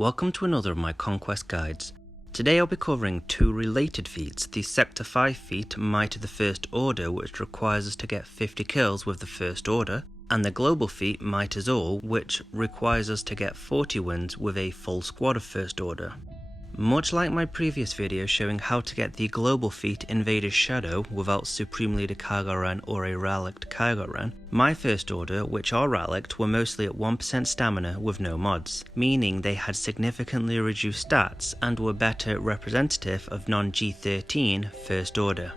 Welcome to another of my conquest guides. Today I'll be covering two related feats, the Sector 5 feat Might of the First Order, which requires us to get 50 kills with the First Order, and the global feat Might as All, which requires us to get 40 wins with a full squad of First Order. Much like my previous video showing how to get the global feat Invader's Shadow without Supreme Leader Kylo Ren or a Relict Kylo Ren, my First Order, which are Relict, were mostly at 1% stamina with no mods, meaning they had significantly reduced stats and were better representative of Non-G13 First Order.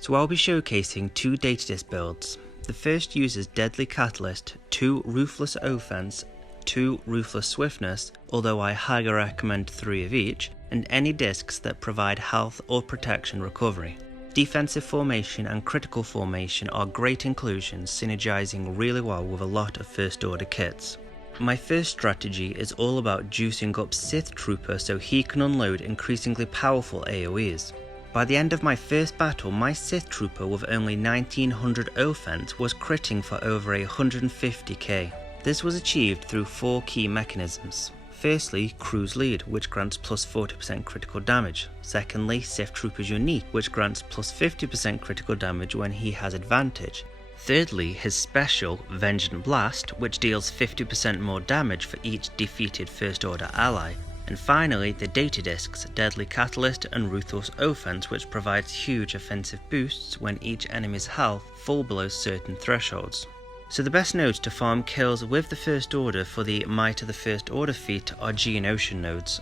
So I'll be showcasing two data disc builds. The first uses Deadly Catalyst, 2 Ruthless Offense, 2 Ruthless Swiftness, although I highly recommend 3 of each, and any discs that provide health or protection recovery. Defensive formation and critical formation are great inclusions, synergizing really well with a lot of First Order kits. My first strategy is all about juicing up Sith Trooper so he can unload increasingly powerful AoEs. By the end of my first battle, my Sith Trooper with only 1900 offense was critting for over 150k. This was achieved through 4 key mechanisms. Firstly, Crew's Lead, which grants plus 40% critical damage. Secondly, Sith Trooper's Unique, which grants plus 50% critical damage when he has advantage. Thirdly, his special, Vengeant Blast, which deals 50% more damage for each defeated First Order ally. And finally, the data discs, Deadly Catalyst and Ruthless Offense, which provides huge offensive boosts when each enemy's health falls below certain thresholds. So the best nodes to farm kills with the First Order for the Might of the First Order feat are Geos nodes.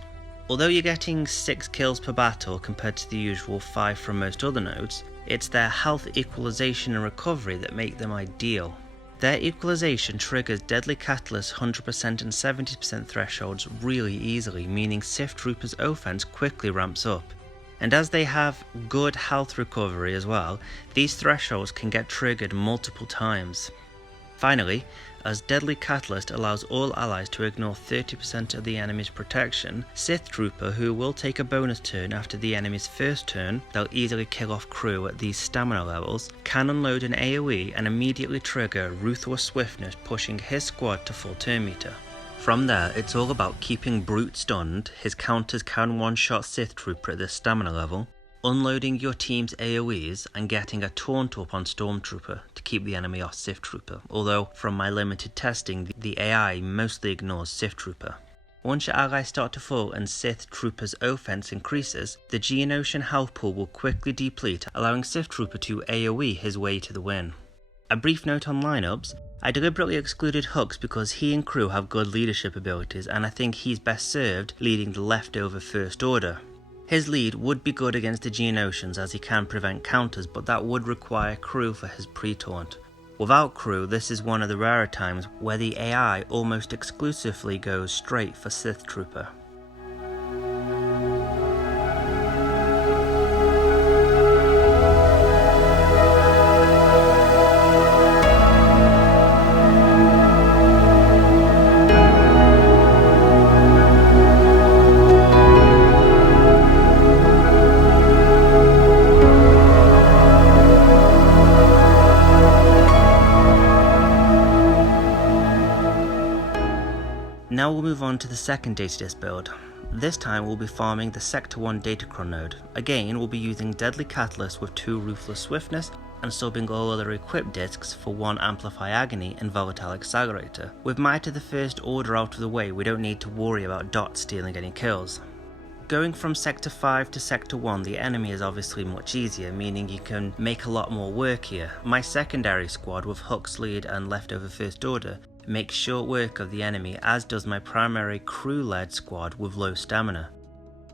Although you're getting 6 kills per battle compared to the usual 5 from most other nodes, it's their health equalization and recovery that make them ideal. Their equalization triggers Deadly Catalyst 100% and 70% thresholds really easily, meaning Sith Trooper's offense quickly ramps up. And as they have good health recovery as well, these thresholds can get triggered multiple times. Finally, as Deadly Catalyst allows all allies to ignore 30% of the enemy's protection, Sith Trooper, who will take a bonus turn after the enemy's first turn, they'll easily kill off crew at these stamina levels, can unload an AoE and immediately trigger Ruthless Swiftness, pushing his squad to full turn meter. From there, it's all about keeping Brute stunned, his counters can one-shot Sith Trooper at this stamina level, unloading your team's AoEs and getting a taunt up on Stormtrooper to keep the enemy off Sith Trooper, although from my limited testing the AI mostly ignores Sith Trooper. Once your allies start to fall and Sith Trooper's offense increases, the Geonosian health pool will quickly deplete, allowing Sith Trooper to AoE his way to the win. A brief note on lineups, I deliberately excluded Hux because he and crew have good leadership abilities and I think he's best served leading the leftover First Order. His lead would be good against the Geonosians as he can prevent counters, but that would require crew for his pre-taunt. Without crew, this is one of the rarer times where the AI almost exclusively goes straight for Sith Trooper. Now we'll move on to the second data disc build. This time we'll be farming the Sector 1 datacron node. Again, we'll be using Deadly Catalyst with 2 Ruthless Swiftness and subbing all other equipped discs for 1 Amplify Agony and Volatile Accelerator. With Might of the First Order out of the way, we don't need to worry about dots stealing any kills. Going from Sector 5 to Sector 1, the enemy is obviously much easier, meaning you can make a lot more work here. My secondary squad with Hux lead and leftover First Order makes short work of the enemy, as does my primary crew-led squad with low stamina.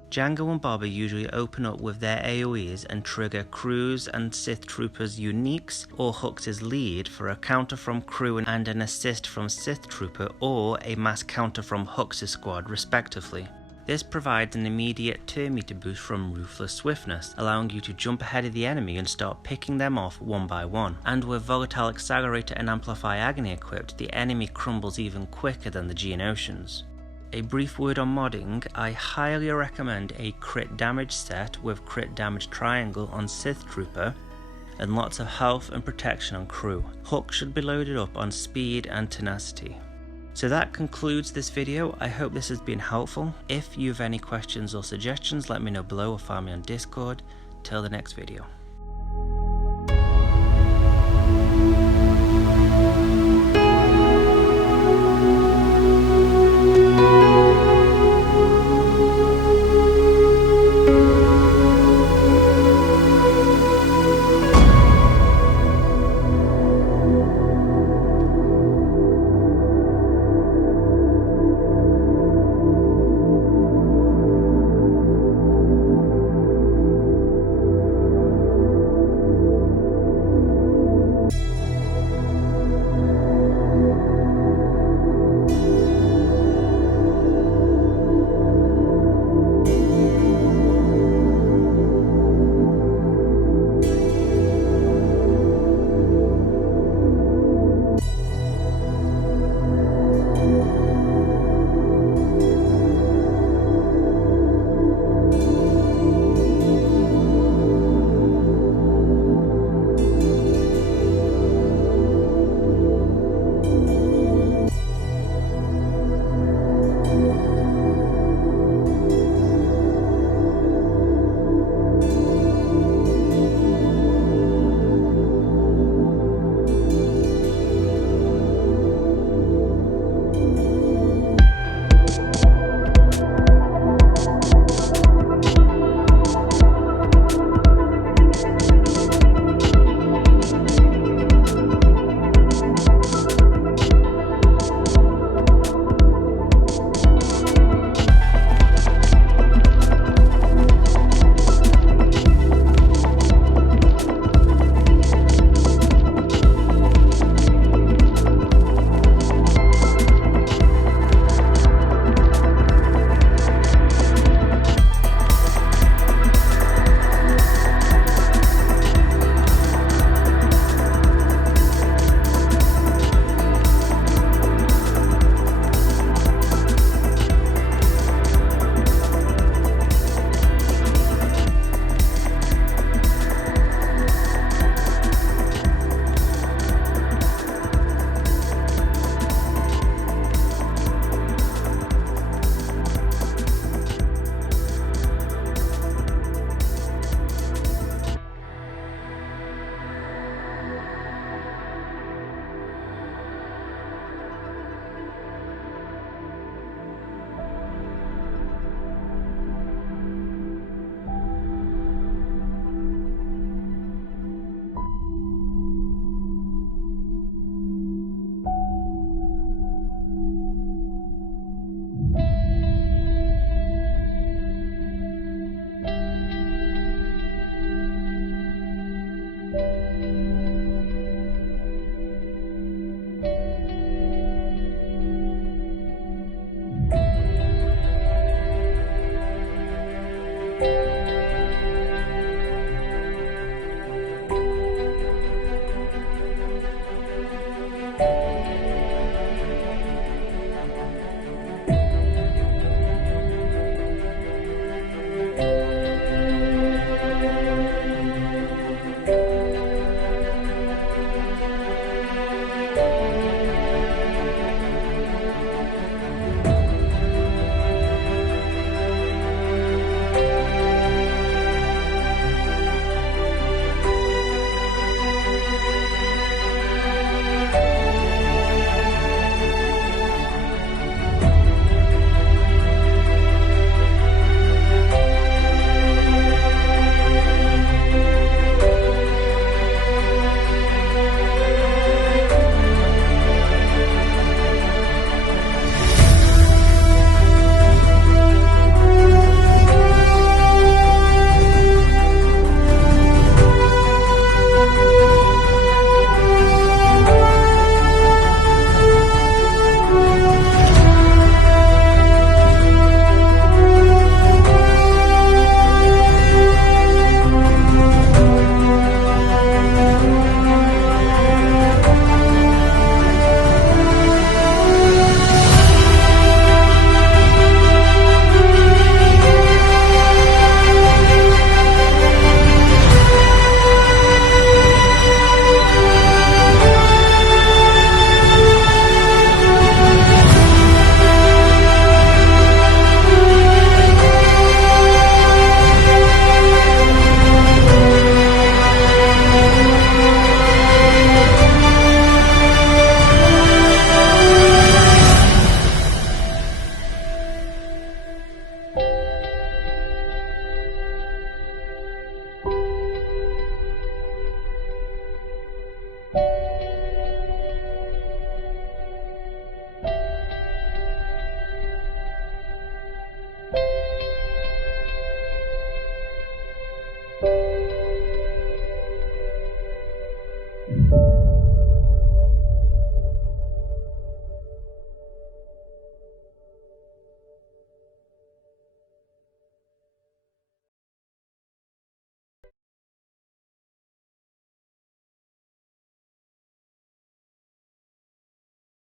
Jango and Boba usually open up with their AoEs and trigger Crew's and Sith Trooper's Uniques or Hux's lead for a counter from crew and an assist from Sith Trooper or a mass counter from Hux's squad respectively. This provides an immediate turn meter boost from Ruthless Swiftness, allowing you to jump ahead of the enemy and start picking them off one by one. And with Volatile Accelerator and Amplify Agony equipped, the enemy crumbles even quicker than the Geonosians. A brief word on modding, I highly recommend a crit damage set with crit damage triangle on Sith Trooper and lots of health and protection on crew. Hux should be loaded up on speed and tenacity. So that concludes this video. I hope this has been helpful. If you have any questions or suggestions, let me know below or find me on Discord. Till the next video.